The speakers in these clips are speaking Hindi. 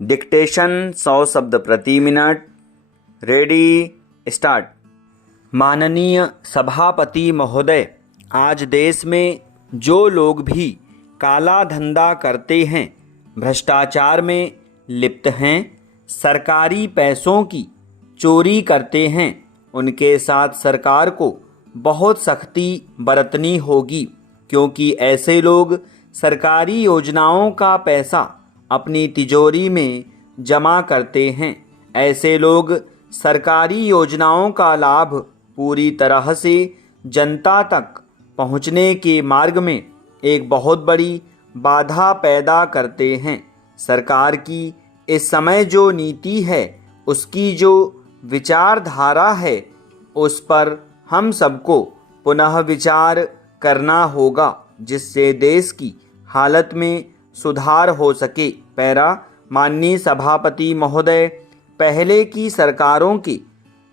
डिक्टेशन 100 शब्द प्रति मिनट। Ready start. माननीय सभापति महोदय, आज देश में जो लोग भी काला धंधा करते हैं, भ्रष्टाचार में लिप्त हैं, सरकारी पैसों की चोरी करते हैं, उनके साथ सरकार को बहुत सख्ती बरतनी होगी, क्योंकि ऐसे लोग सरकारी योजनाओं का पैसा अपनी तिजोरी में जमा करते हैं। ऐसे लोग सरकारी योजनाओं का लाभ पूरी तरह से जनता तक पहुंचने के मार्ग में एक बहुत बड़ी बाधा पैदा करते हैं। सरकार की इस समय जो नीति है, उसकी जो विचारधारा है, उस पर हम सबको पुनः विचार करना होगा, जिससे देश की हालत में सुधार हो सके। पैरा। माननीय सभापति महोदय, पहले की सरकारों के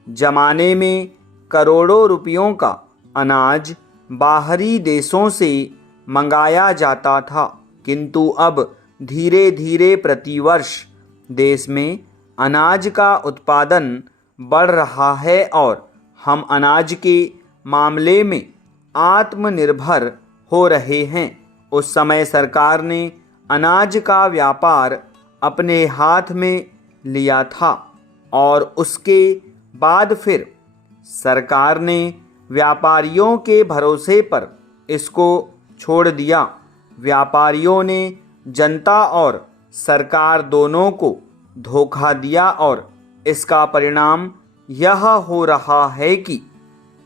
जमाने में करोड़ों रुपयों का अनाज बाहरी देशों से मंगाया जाता था, किंतु अब धीरे धीरे प्रतिवर्ष देश में अनाज का उत्पादन बढ़ रहा है और हम अनाज के मामले में आत्मनिर्भर हो रहे हैं। उस समय सरकार ने अनाज का व्यापार अपने हाथ में लिया था और उसके बाद फिर सरकार ने व्यापारियों के भरोसे पर इसको छोड़ दिया। व्यापारियों ने जनता और सरकार दोनों को धोखा दिया और इसका परिणाम यह हो रहा है कि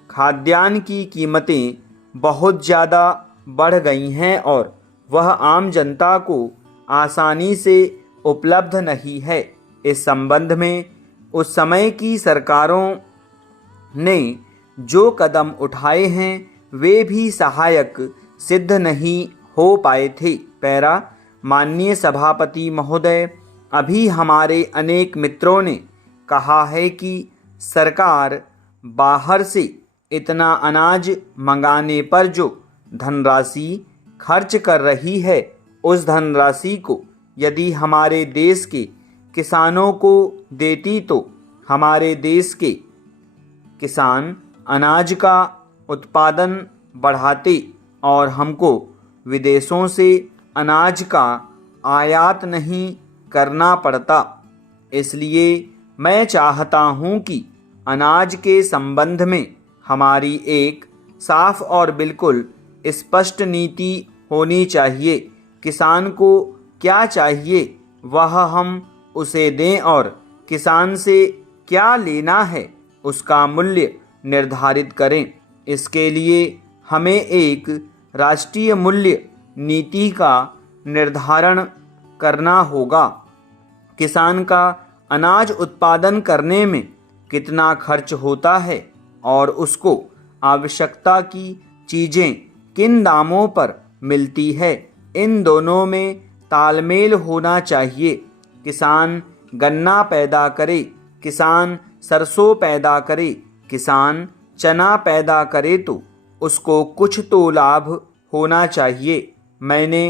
खाद्यान्न की कीमतें बहुत ज़्यादा बढ़ गई हैं और वह आम जनता को आसानी से उपलब्ध नहीं है। इस संबंध में उस समय की सरकारों ने जो कदम उठाए हैं, वे भी सहायक सिद्ध नहीं हो पाए थे। पैरा। माननीय सभापति महोदय, अभी हमारे अनेक मित्रों ने कहा है कि सरकार बाहर से इतना अनाज मंगाने पर जो धनराशि खर्च कर रही है, उस धनराशि को यदि हमारे देश के किसानों को देती तो हमारे देश के किसान अनाज का उत्पादन बढ़ाते और हमको विदेशों से अनाज का आयात नहीं करना पड़ता। इसलिए मैं चाहता हूं कि अनाज के संबंध में हमारी एक साफ और बिल्कुल स्पष्ट नीति होनी चाहिए। किसान को क्या चाहिए वह हम उसे दें और किसान से क्या लेना है उसका मूल्य निर्धारित करें। इसके लिए हमें एक राष्ट्रीय मूल्य नीति का निर्धारण करना होगा। किसान का अनाज उत्पादन करने में कितना खर्च होता है और उसको आवश्यकता की चीज़ें किन दामों पर मिलती है, इन दोनों में तालमेल होना चाहिए। किसान गन्ना पैदा करे, किसान सरसों पैदा करे, किसान चना पैदा करे तो उसको कुछ तो लाभ होना चाहिए। मैंने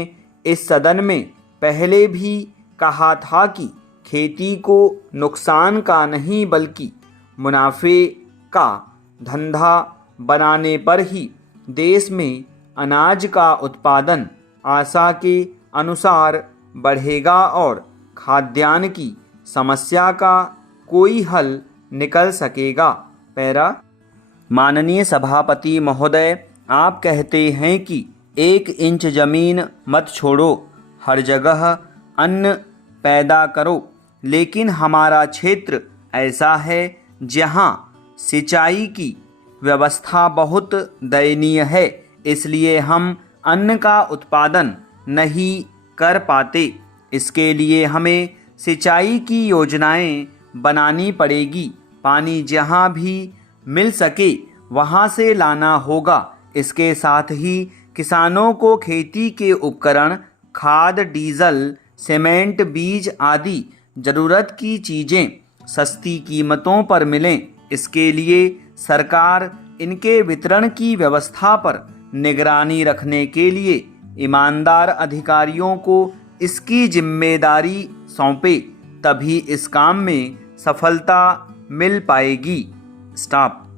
इस सदन में पहले भी कहा था कि खेती को नुकसान का नहीं बल्कि मुनाफे का धंधा बनाने पर ही देश में अनाज का उत्पादन आशा के अनुसार बढ़ेगा और खाद्यान्न की समस्या का कोई हल निकल सकेगा। पैरा। माननीय सभापति महोदय, आप कहते हैं कि 1 इंच ज़मीन मत छोड़ो, हर जगह अन्न पैदा करो, लेकिन हमारा क्षेत्र ऐसा है जहां सिंचाई की व्यवस्था बहुत दयनीय है, इसलिए हम अन्न का उत्पादन नहीं कर पाते। इसके लिए हमें सिंचाई की योजनाएं बनानी पड़ेगी। पानी जहां भी मिल सके वहां से लाना होगा। इसके साथ ही किसानों को खेती के उपकरण, खाद, डीजल, सीमेंट, बीज आदि ज़रूरत की चीज़ें सस्ती कीमतों पर मिलें। इसके लिए सरकार इनके वितरण की व्यवस्था पर निगरानी रखने के लिए ईमानदार अधिकारियों को इसकी जिम्मेदारी सौंपे। तभी इस काम में सफलता मिल पाएगी। स्टॉप।